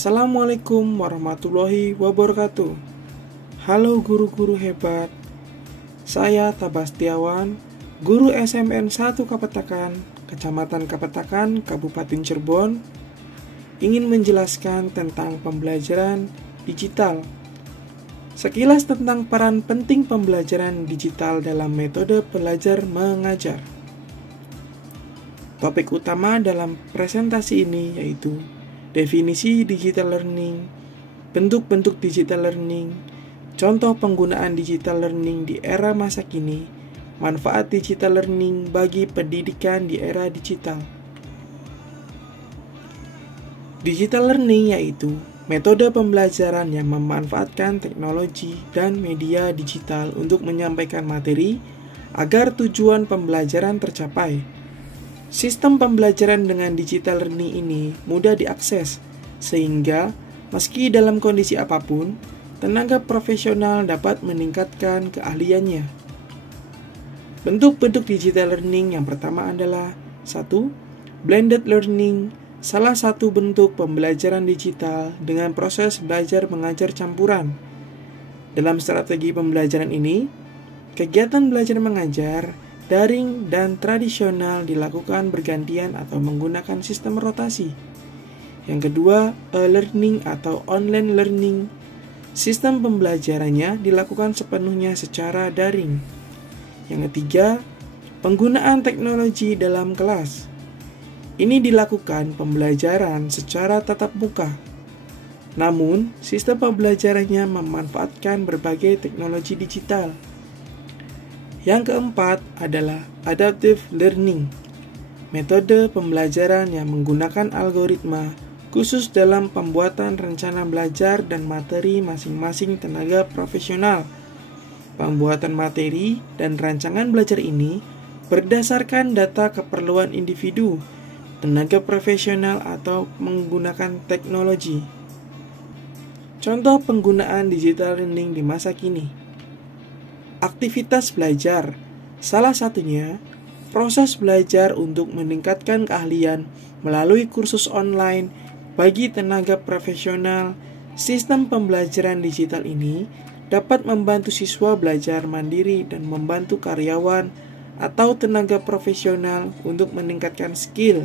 Assalamualaikum warahmatullahi wabarakatuh. Halo guru-guru hebat. Saya Tabastiawan, guru SMN 1 Kapetakan, Kecamatan Kapetakan, Kabupaten Cirebon, ingin menjelaskan tentang pembelajaran digital. Sekilas tentang peran penting pembelajaran digital dalam metode belajar mengajar. Topik utama dalam presentasi ini yaitu definisi digital learning, bentuk-bentuk digital learning, contoh penggunaan digital learning di era masa kini, manfaat digital learning bagi pendidikan di era digital. Digital learning yaitu metode pembelajaran yang memanfaatkan teknologi dan media digital untuk menyampaikan materi agar tujuan pembelajaran tercapai. Sistem pembelajaran dengan digital learning ini mudah diakses, sehingga meski dalam kondisi apapun, tenaga profesional dapat meningkatkan keahliannya. Bentuk-bentuk digital learning yang pertama adalah 1. Blended learning, salah satu bentuk pembelajaran digital dengan proses belajar mengajar campuran. Dalam strategi pembelajaran ini, kegiatan belajar mengajar daring dan tradisional dilakukan bergantian atau menggunakan sistem rotasi. Yang kedua, e-learning atau online learning. Sistem pembelajarannya dilakukan sepenuhnya secara daring. Yang ketiga, penggunaan teknologi dalam kelas. Ini dilakukan pembelajaran secara tatap muka. Namun, sistem pembelajarannya memanfaatkan berbagai teknologi digital. Yang keempat adalah adaptive learning, metode pembelajaran yang menggunakan algoritma khusus dalam pembuatan rencana belajar dan materi masing-masing tenaga profesional. Pembuatan materi dan rancangan belajar ini berdasarkan data keperluan individu, tenaga profesional atau menggunakan teknologi. Contoh penggunaan digital learning di masa kini. Aktivitas belajar, salah satunya proses belajar untuk meningkatkan keahlian melalui kursus online bagi tenaga profesional. Sistem pembelajaran digital ini dapat membantu siswa belajar mandiri dan membantu karyawan atau tenaga profesional untuk meningkatkan skill.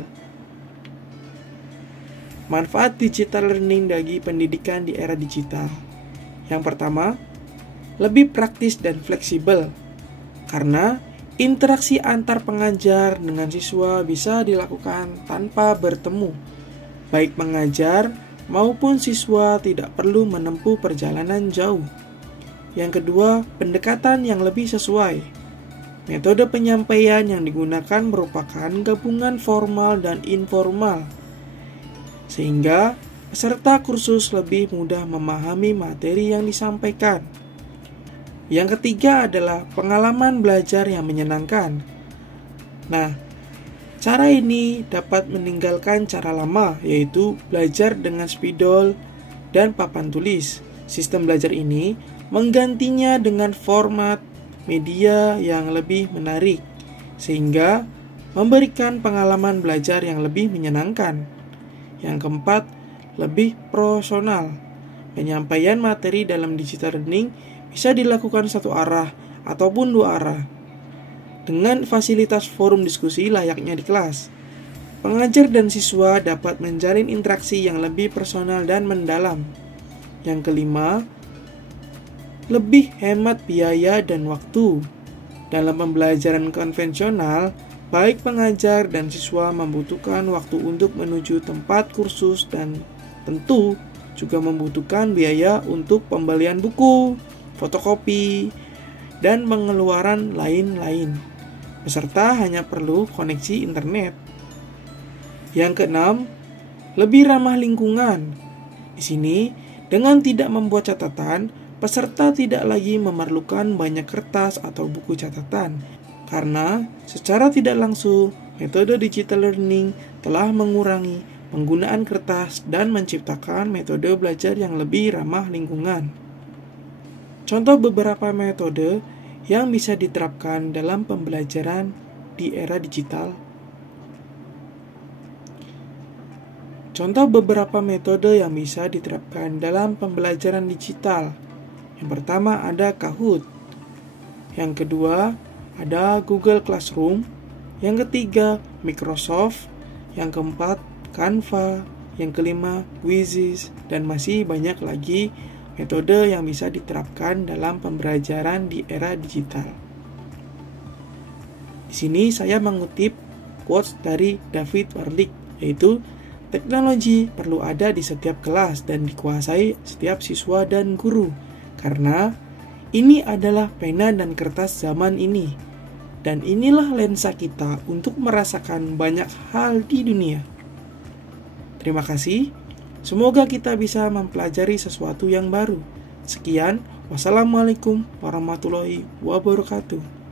Manfaat digital learning bagi pendidikan di era digital. Yang pertama, lebih praktis dan fleksibel, karena interaksi antar pengajar dengan siswa bisa dilakukan tanpa bertemu. Baik pengajar maupun siswa tidak perlu menempuh perjalanan jauh. Yang kedua, pendekatan yang lebih sesuai. Metode penyampaian yang digunakan merupakan gabungan formal dan informal, sehingga peserta kursus lebih mudah memahami materi yang disampaikan. Yang ketiga adalah pengalaman belajar yang menyenangkan. Nah, cara ini dapat meninggalkan cara lama, yaitu belajar dengan spidol dan papan tulis. Sistem belajar ini menggantinya dengan format media yang lebih menarik, sehingga memberikan pengalaman belajar yang lebih menyenangkan. Yang keempat, lebih personal. Penyampaian materi dalam digital learning bisa dilakukan satu arah ataupun dua arah dengan fasilitas forum diskusi layaknya di kelas. Pengajar dan siswa dapat menjalin interaksi yang lebih personal dan mendalam. Yang kelima, lebih hemat biaya dan waktu. Dalam pembelajaran konvensional, baik pengajar dan siswa membutuhkan waktu untuk menuju tempat kursus dan tentu juga membutuhkan biaya untuk pembelian buku, fotokopi, dan pengeluaran lain-lain. Peserta hanya perlu koneksi internet. Yang keenam, lebih ramah lingkungan. Di sini, dengan tidak membuat catatan, peserta tidak lagi memerlukan banyak kertas atau buku catatan, karena secara tidak langsung, metode digital learning telah mengurangi penggunaan kertas dan menciptakan metode belajar yang lebih ramah lingkungan. Contoh beberapa metode yang bisa diterapkan dalam pembelajaran di era digital. Contoh beberapa metode yang bisa diterapkan dalam pembelajaran digital. Yang pertama ada Kahoot. Yang kedua ada Google Classroom. Yang ketiga Microsoft. Yang keempat Canva. Yang kelima Quizzes. Dan masih banyak lagi metode yang bisa diterapkan dalam pembelajaran di era digital. Di sini saya mengutip quotes dari David Warlick, yaitu teknologi perlu ada di setiap kelas dan dikuasai setiap siswa dan guru, karena ini adalah pena dan kertas zaman ini. Dan inilah lensa kita untuk merasakan banyak hal di dunia. Terima kasih. Semoga kita bisa mempelajari sesuatu yang baru. Sekian, wassalamualaikum warahmatullahi wabarakatuh.